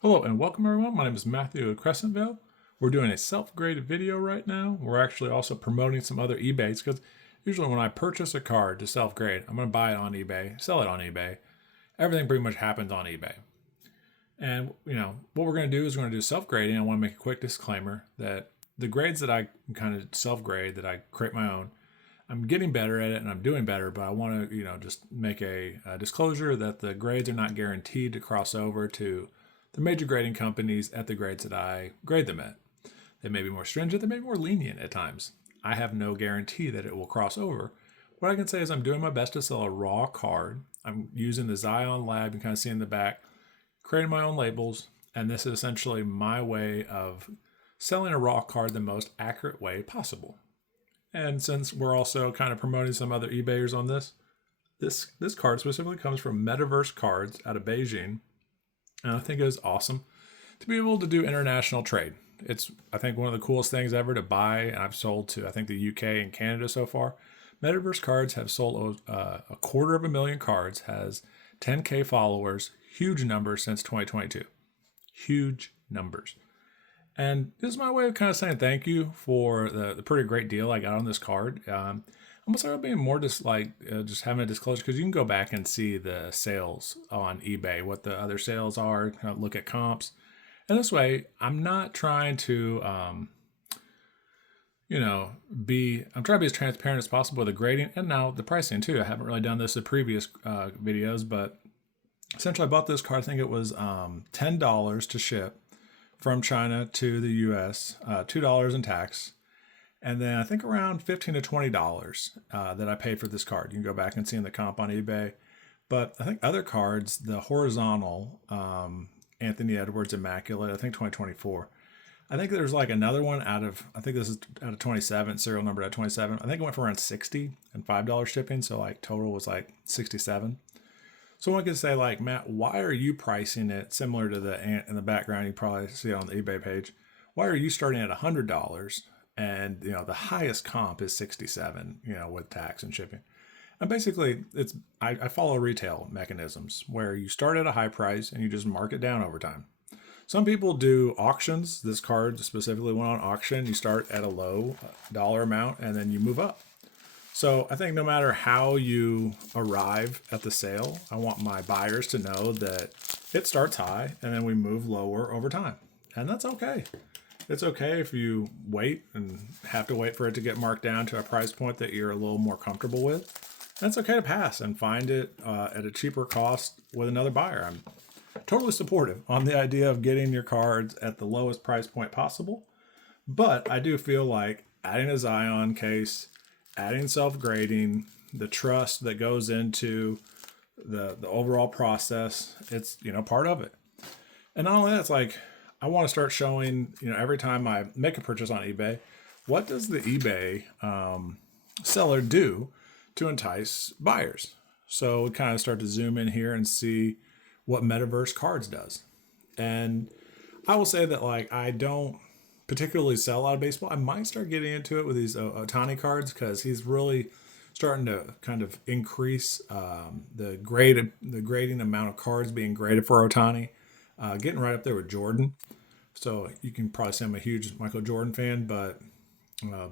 Hello and welcome everyone. My name is Matthew at Crescent Vale. We're doing a self-graded video right now. We're actually also promoting some other eBays because usually when I purchase a card to self-grade, I'm going to buy it on eBay, sell it on eBay. Everything pretty much happens on eBay. And what we're going to do is we're going to do self-grading. I want to make a quick disclaimer that the grades that I kind of self-grade, that I create my own, I'm getting better at it and I'm doing better, but I want to, just make a disclosure that the grades are not guaranteed to cross over to the major grading companies at the grades that I grade them at. They may be more stringent, they may be more lenient at times. I have no guarantee that it will cross over. What I can say is I'm doing my best to sell a raw card. I'm using the Zion Lab, you kind of see in the back, creating my own labels, and this is essentially my way of selling a raw card the most accurate way possible. And since we're also kind of promoting some other eBayers on this card specifically comes from Metaverse Cards out of Beijing. And I think it was awesome to be able to do international trade. It's, I think, one of the coolest things ever to buy. And I've sold to, I think, the UK and Canada so far. Metaverse Cards have sold a 250,000 cards, has 10K followers, huge numbers since 2022. Huge numbers. And this is my way of kind of saying thank you for the pretty great deal I got on this card. I'm gonna start being more just like just having a disclosure because you can go back and see the sales on eBay, what the other sales are, kind of look at comps. And this way, I'm not trying to, I'm trying to be as transparent as possible with the grading and now the pricing too. I haven't really done this in previous videos, but essentially I bought this card. I think it was $10 to ship from China to the US, $2 in tax. And then I think around $15 to $20 that I paid for this card. You can go back and see in the comp on eBay. But I think other cards, the horizontal Anthony Edwards Immaculate, I think 2024. I think there's like another one out of, I think this is out of 27, serial number at 27. I think it went for around 60 and $5 shipping. So like total was like 67. So one could say like, Matt, why are you pricing it similar to the ant in the background? You probably see it on the eBay page. Why are you starting at $100? And the highest comp is 67, with tax and shipping. And basically, I follow retail mechanisms where you start at a high price and you just mark it down over time. Some people do auctions. This card specifically went on auction. You start at a low dollar amount and then you move up. So I think no matter how you arrive at the sale, I want my buyers to know that it starts high and then we move lower over time. And that's okay. It's okay if you wait and have to wait for it to get marked down to a price point that you're a little more comfortable with. That's okay to pass and find it at a cheaper cost with another buyer. I'm totally supportive on the idea of getting your cards at the lowest price point possible. But I do feel like adding a Zion case, adding self-grading, the trust that goes into the overall process, it's, part of it. And not only that, it's like, I want to start showing, every time I make a purchase on eBay, what does the eBay seller do to entice buyers? So we kind of start to zoom in here and see what Metaverse Cards does. And I will say that like I don't particularly sell a lot of baseball. I might start getting into it with these Otani cards because he's really starting to kind of increase the grading amount of cards being graded for Otani. Getting right up there with Jordan. So you can probably say I'm a huge Michael Jordan fan, but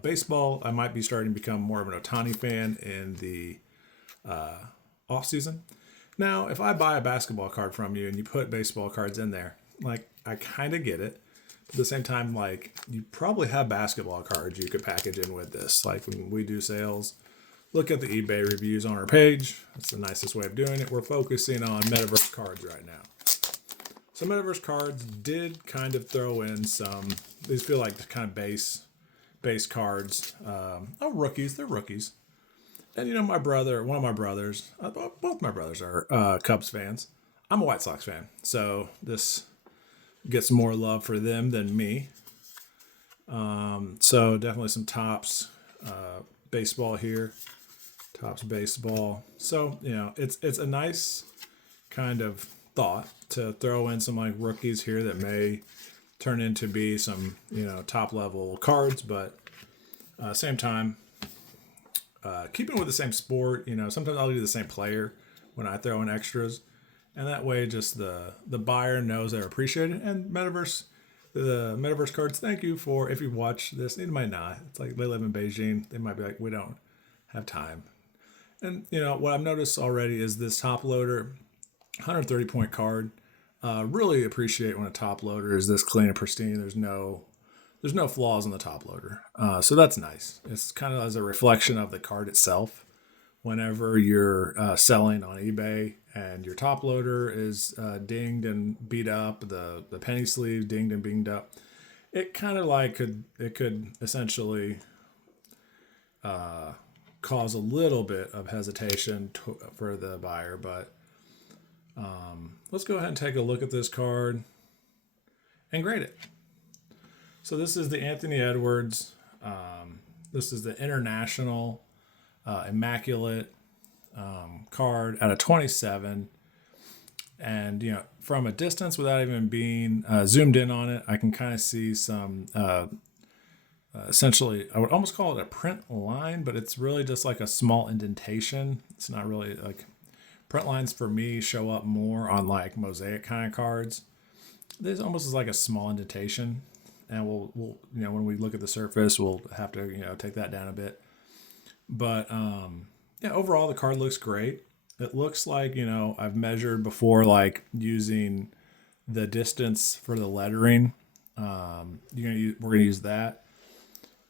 baseball, I might be starting to become more of an Otani fan in the off season. Now, if I buy a basketball card from you and you put baseball cards in there, like I kind of get it. But at the same time, like you probably have basketball cards you could package in with this. Like when we do sales, look at the eBay reviews on our page. That's the nicest way of doing it. We're focusing on Metaverse Cards right now. So Metaverse Cards did kind of throw in some, these feel like the kind of base cards. Rookies, they're rookies. And one of my brothers, both my brothers are Cubs fans. I'm a White Sox fan. So this gets more love for them than me. So definitely some Topps baseball here. Topps baseball. So, it's a nice kind of thought to throw in some like rookies here that may turn into be some top level cards, but same time keeping with the same sport. Sometimes I'll do the same player when I throw in extras, And that way just the buyer knows they're appreciated. And the metaverse cards, thank you for, if you watch this, it might not. It's like they live in Beijing. They might be like, we don't have time. And what I've noticed already is this top loader, 130 point card. Really appreciate when a top loader is this clean and pristine. There's no flaws in the top loader. So that's nice. It's kind of as a reflection of the card itself. Whenever you're selling on eBay and your top loader is dinged and beat up, the penny sleeve dinged and binged up, it kind of like could essentially cause a little bit of hesitation for the buyer. But let's go ahead and take a look at this card and grade it. So this is the Anthony Edwards. This is the International Immaculate card out of 27. And, from a distance without even being zoomed in on it, I can kind of see some, essentially, I would almost call it a print line, but it's really just like a small indentation. It's not really like, print lines for me show up more on like mosaic kind of cards. This almost is like a small indentation. And we'll when we look at the surface, we'll have to take that down a bit. But overall the card looks great. It looks like I've measured before, like using the distance for the lettering. We're gonna use that,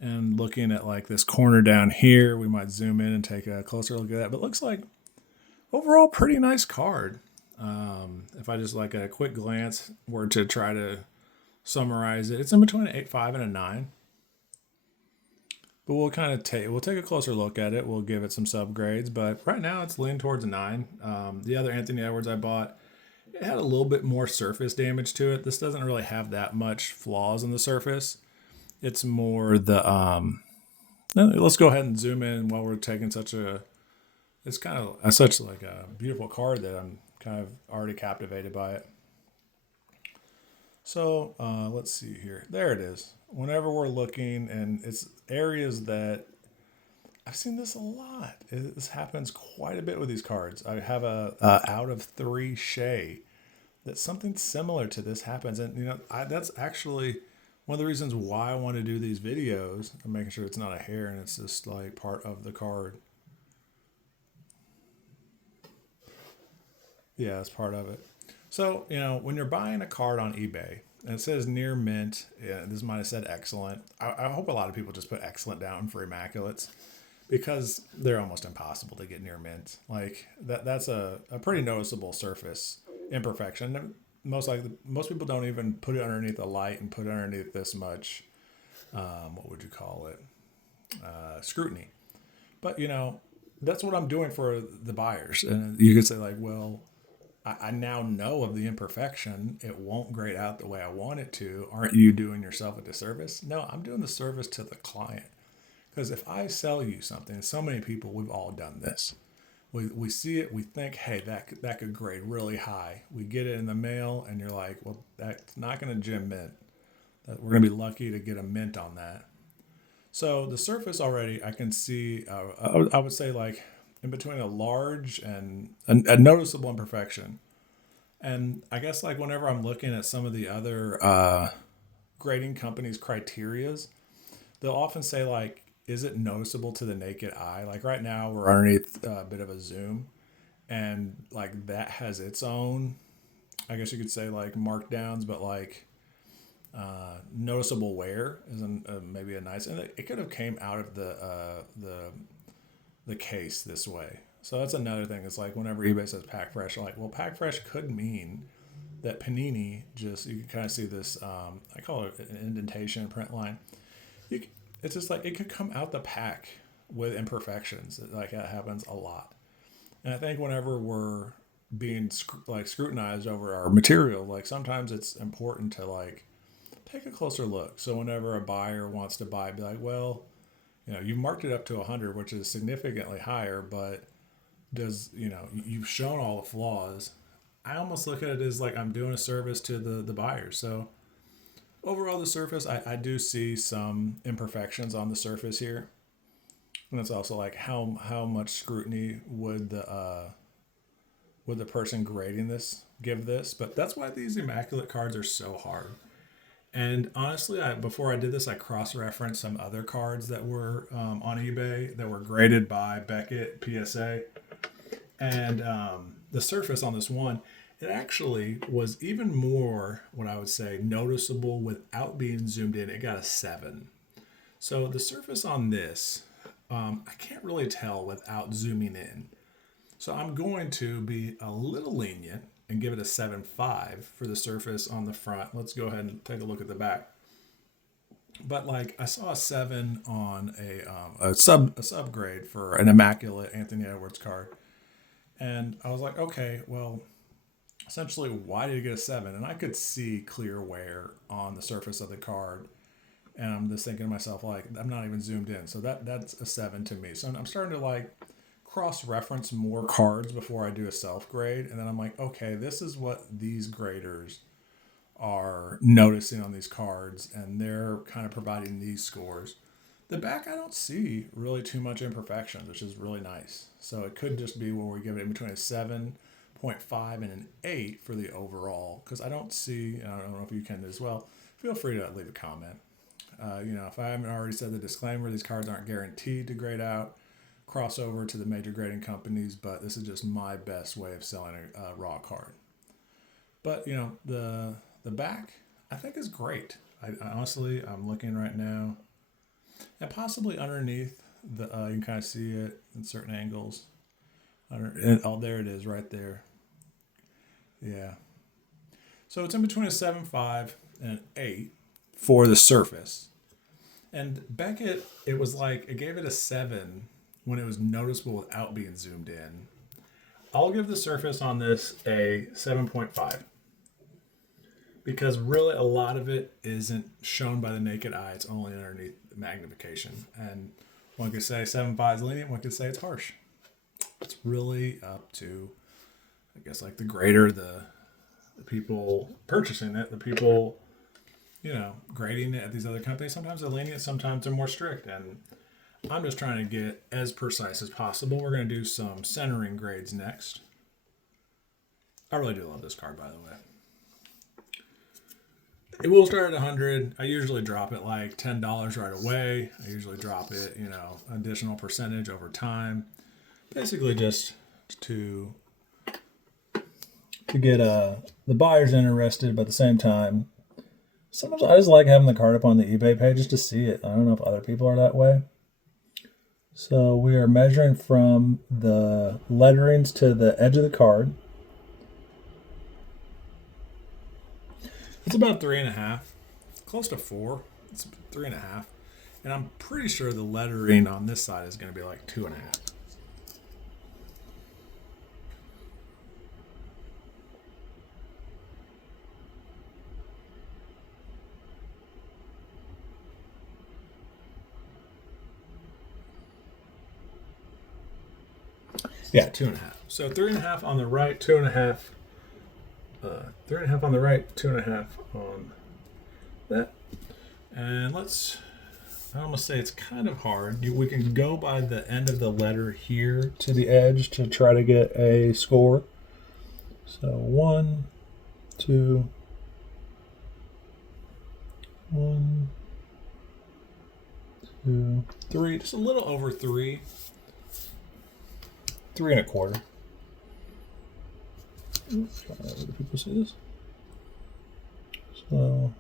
and looking at like this corner down here, we might zoom in and take a closer look at that. But it looks like overall pretty nice card. If I just like a quick glance were to try to summarize it, it's in between an 8.5 and a 9. But we'll take a closer look at it. We'll give it some subgrades, but right now it's leaning towards a 9. The other Anthony Edwards I bought, it had a little bit more surface damage to it. This doesn't really have that much flaws in the surface. It's more the let's go ahead and zoom in while we're taking it's kind of such like a beautiful card that I'm kind of already captivated by it. So let's see here. There it is. Whenever we're looking, and it's areas that I've seen this a lot. This happens quite a bit with these cards. I have a out of 3 Shea that something similar to this happens. And, that's actually one of the reasons why I want to do these videos. I'm making sure it's not a hair and it's just like part of the card. Yeah, it's part of it. So, when you're buying a card on eBay and it says near mint, this might have said excellent. I hope a lot of people just put excellent down for Immaculates because they're almost impossible to get near mint. Like that's a pretty noticeable surface imperfection. Most people don't even put it underneath a light and put it underneath this much, what would you call it? Scrutiny. But, that's what I'm doing for the buyers. And you could say like, well, I now know of the imperfection. It won't grade out the way I want it to. Aren't you doing yourself a disservice? No, I'm doing the service to the client. Because if I sell you something, so many people, we've all done this. We see it, we think, hey, that could grade really high. We get it in the mail, and you're like, well, that's not going to gem mint. We're going to be lucky to get a mint on that. So the surface already, I can see, I would say like, in between a large and a noticeable imperfection. And I guess like whenever I'm looking at some of the other grading companies' criterias, they'll often say like, is it noticeable to the naked eye? Like right now we're underneath a bit of a zoom, and like that has its own, I guess you could say like markdowns, but like noticeable wear is maybe a nice, and it could have came out of the case this way. So that's another thing. It's like whenever eBay says pack fresh, like, well, pack fresh could mean that Panini you can kind of see this, I call it an indentation print line. It's just like, it could come out the pack with imperfections. Like that happens a lot. And I think whenever we're being scrutinized over our material, like sometimes it's important to like take a closer look. So whenever a buyer wants to buy, be like, well, you marked it up to 100, which is significantly higher, but you've shown all the flaws. I almost look at it as like I'm doing a service to the buyer. So overall, the surface, I do see some imperfections on the surface here. And it's also like how much scrutiny would the person grading this give this, but that's why these Immaculate cards are so hard. And honestly, before I did this, I cross-referenced some other cards that were on eBay that were graded by Beckett PSA. And the surface on this one, it actually was even more, what I would say, noticeable without being zoomed in. It got a 7. So the surface on this, I can't really tell without zooming in. So I'm going to be a little lenient and give it a 7.5 for the surface on the front. Let's go ahead and take a look at the back. But like I saw a 7 on a sub grade for an Immaculate Anthony Edwards card. And I was like, okay, well, essentially, why did it get a 7? And I could see clear wear on the surface of the card. And I'm just thinking to myself, like, I'm not even zoomed in. So that's a 7 to me. So I'm starting to like cross-reference more cards before I do a self-grade. And then I'm like, okay, this is what these graders are noticing on these cards. And they're kind of providing these scores. The back, I don't see really too much imperfections, which is really nice. So it could just be where we give it in between a 7.5 and an 8 for the overall. Because I don't see, I don't know if you can as well, feel free to leave a comment. If I haven't already said the disclaimer, these cards aren't guaranteed to grade out, cross over to the major grading companies, but this is just my best way of selling a raw card. But, the back, I think is great. I honestly, I'm looking right now, and possibly underneath, you can kind of see it in certain angles. There it is right there. Yeah. So it's in between a 7.5 and an 8 for the surface. And Beckett, it was like, it gave it a 7 when it was noticeable without being zoomed in. I'll give the surface on this a 7.5. Because really a lot of it isn't shown by the naked eye. It's only underneath magnification. And one could say 7.5 is lenient, one could say it's harsh. It's really up to, I guess, like the grader, the people purchasing it, the people, grading it at these other companies. Sometimes they're lenient, sometimes they're more strict. And I'm just trying to get as precise as possible. We're going to do some centering grades next. I really do love this card, by the way. It will start at 100. I usually drop it like $10 right away. I usually drop it, additional percentage over time. Basically just to get the buyers interested, but at the same time, sometimes I just like having the card up on the eBay page just to see it. I don't know if other people are that way. So we are measuring from the letterings to the edge of the card. It's about 3.5, close to 4. It's 3.5. And I'm pretty sure the lettering on this side is going to be like 2.5. Yeah, 2.5. So 3.5 on the right, 2.5. 3.5 on the right, 2.5 on that. And I almost say it's kind of hard. We can go by the end of the letter here to the edge to try to get a score. So 1, 2, 1, 2, 3, just a little over 3. 3.25. Try to let people see this. So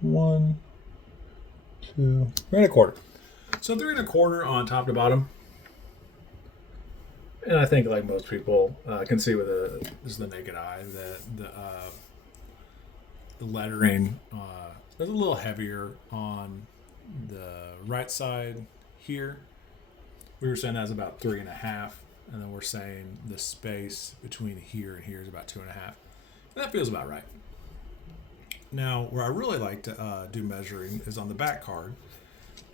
1, 2, 3.25. So 3.25 on top to bottom. And I think, like most people can see with the naked eye, that the lettering is a little heavier on the right side here. We were saying that's about 3.5. And then we're saying the space between here and here is about 2.5. And that feels about right. Now, where I really like to do measuring is on the back card.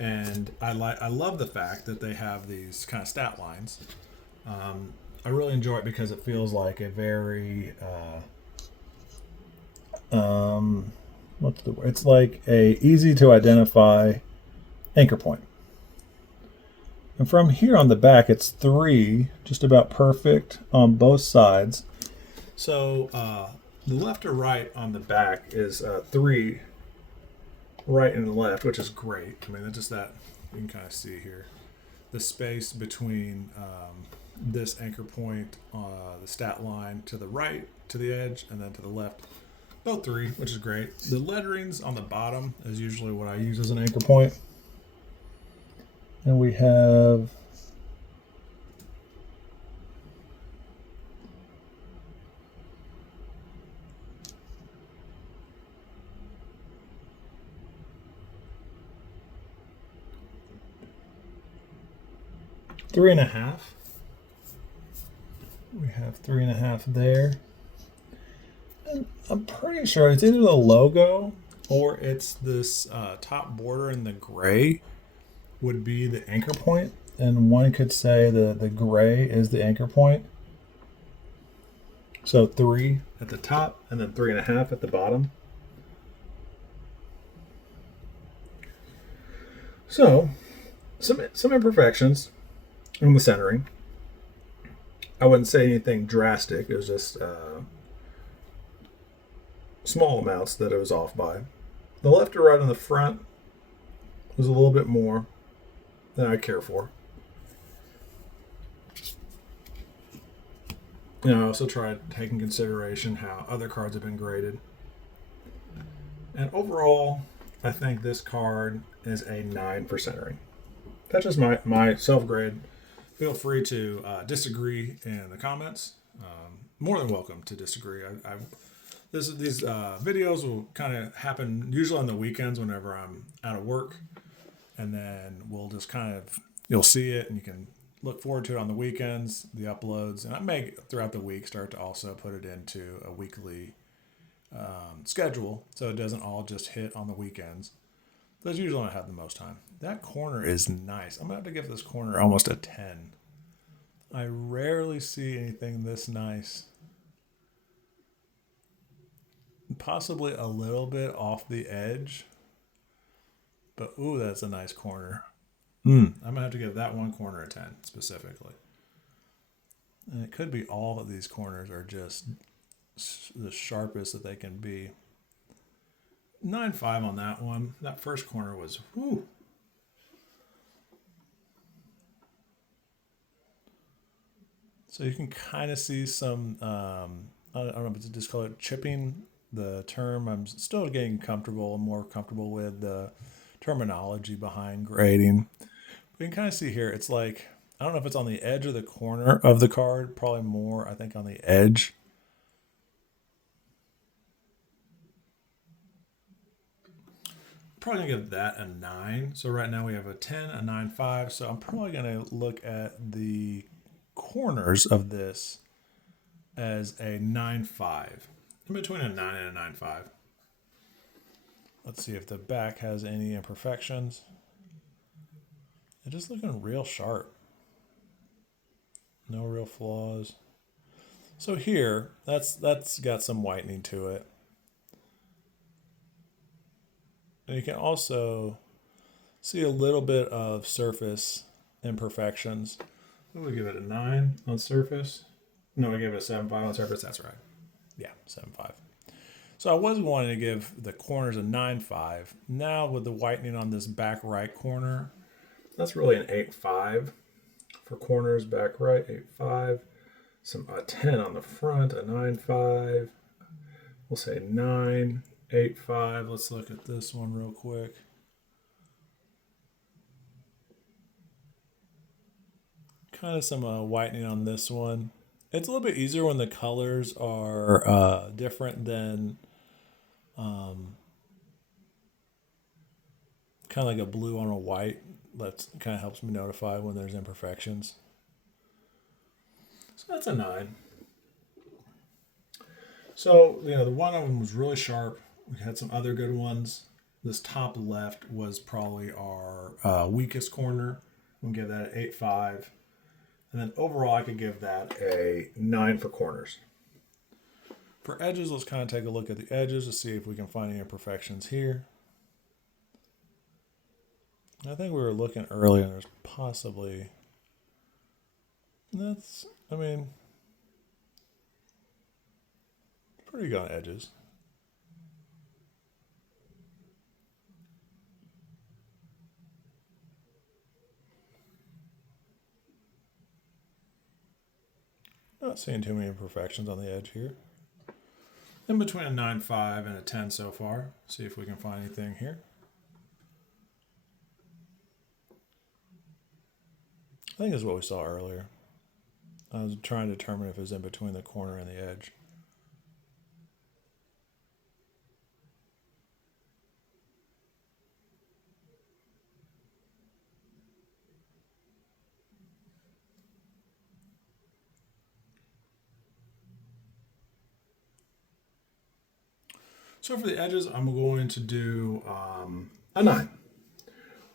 And I love the fact that they have these kind of stat lines. I really enjoy it because it feels like a very, what's the word? It's like a easy to identify anchor point. And from here on the back, it's 3, just about perfect on both sides. So the left or right on the back is 3 right and left, which is great. I mean, that's just that you can kind of see here the space between this anchor point, the stat line to the right, to the edge, and then to the left. Both 3, which is great. The letterings on the bottom is usually what I use as an anchor point. And we have three and a half. We have 3.5 there. And I'm pretty sure it's either the logo or it's this top border in the gray would be the anchor point. And one could say the gray is the anchor point. So 3 at the top and then 3.5 at the bottom. So some imperfections in the centering. I wouldn't say anything drastic. It was just small amounts that it was off by. The left or right on the front was a little bit more than I care for. And I also tried taking consideration how other cards have been graded. And overall, I think this card is a 9 for centering. That's just my self-grade. Feel free to disagree in the comments. More than welcome to disagree. These videos will kind of happen usually on the weekends whenever I'm out of work. And then we'll just kind of, you'll see it and you can look forward to it on the weekends, the uploads. And I may, throughout the week, start to also put it into a weekly schedule so it doesn't all just hit on the weekends. That's usually when I have the most time. That corner is nice. I'm going to have to give this corner almost a 10. I rarely see anything this nice. Possibly a little bit off the edge. But, ooh, that's a nice corner. I'm going to have to give that one corner a 10 specifically. And it could be all of these corners are just the sharpest that they can be. 9.5 on that one. That first corner was, whoo. So you can kind of see some, I don't know if it's discolored chipping, the term. I'm still getting comfortable and more comfortable with the terminology behind grading. We can kind of see here, it's like, I don't know if it's on the edge or the corner of the card, probably more, I think, on the edge. Probably gonna give that a 9. So right now we have a 10, a 9.5. So I'm probably gonna look at the corners of this as a 9.5. In between a 9 and a 9.5. Let's see if the back has any imperfections. It's just looking real sharp. No real flaws. So here, that's got some whitening to it. And you can also see a little bit of surface imperfections. I'm gonna give it a 9 on surface. No, I gave it a 7.5 on surface. That's right. Yeah, 7.5. So I was wanting to give the corners a 9.5. Now with the whitening on this back right corner, that's really an 8.5 for corners back right. 8.5. A 10 on the front. A 9.5. We'll say 9. 8.5. Let's look at this one real quick. Kind of some whitening on this one. It's a little bit easier when the colors are different than kind of like a blue on a white. That kind of helps me notify when there's imperfections. So that's a 9. So, the one of them was really sharp. We had some other good ones. This top left was probably our weakest corner. We'll give that an 8.5. And then overall, I could give that a 9 for corners. For edges, let's kind of take a look at the edges to see if we can find any imperfections here. I think we were looking earlier, and there's possibly... pretty good on edges. Not seeing too many imperfections on the edge here. In between a 9.5 and a 10 so far. See if we can find anything here. I think this is what we saw earlier. I was trying to determine if it was in between the corner and the edge. So for the edges, I'm going to do a 9.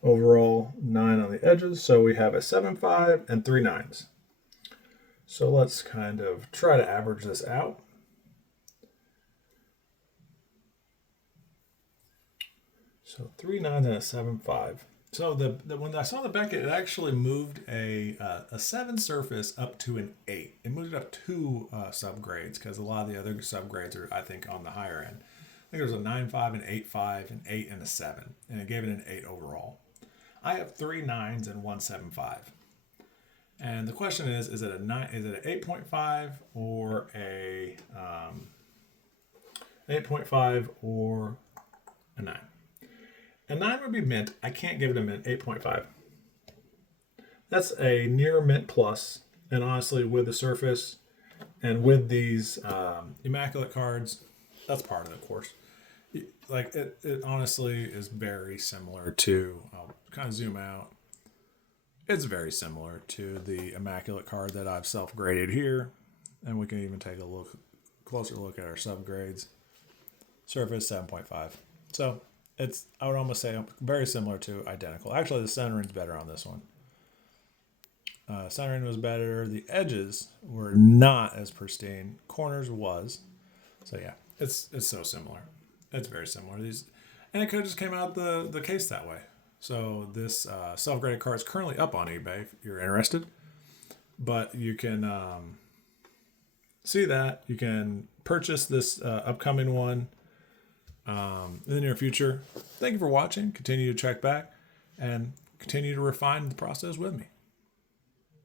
Overall, 9 on the edges. So we have a 7.5 and 3 9s. So let's kind of try to average this out. So 3 9s and a 7.5. So when I saw the Beckett, it actually moved a 7 surface up to an 8. It moved it up 2 subgrades because a lot of the other subgrades are, I think, on the higher end. I think there was a 9.5, an 8.5, an 8, and a 7, and it gave it an 8 overall. I have 3 9s and 1 7.5. And the question is it a 9? Is it an 8.5 or a 8.5 or a 9? A 9 would be mint. I can't give it a mint. 8.5. That's a near mint plus. And honestly, with the surface and with these Immaculate cards, that's part of the course. Like it honestly is very similar to. I'll kind of zoom out. It's very similar to the Immaculate card that I've self-graded here. And we can even take a closer look at our subgrades. Surface 7.5. So it's, I would almost say, very similar to identical. Actually, the centering's better on this one. Centering was better. The edges were not as pristine. Corners was. So yeah, it's so similar. It's very similar. And it could have just came out the case that way. So this self-graded card is currently up on eBay if you're interested. But you can see that. You can purchase this upcoming one in the near future. Thank you for watching. Continue to check back and continue to refine the process with me.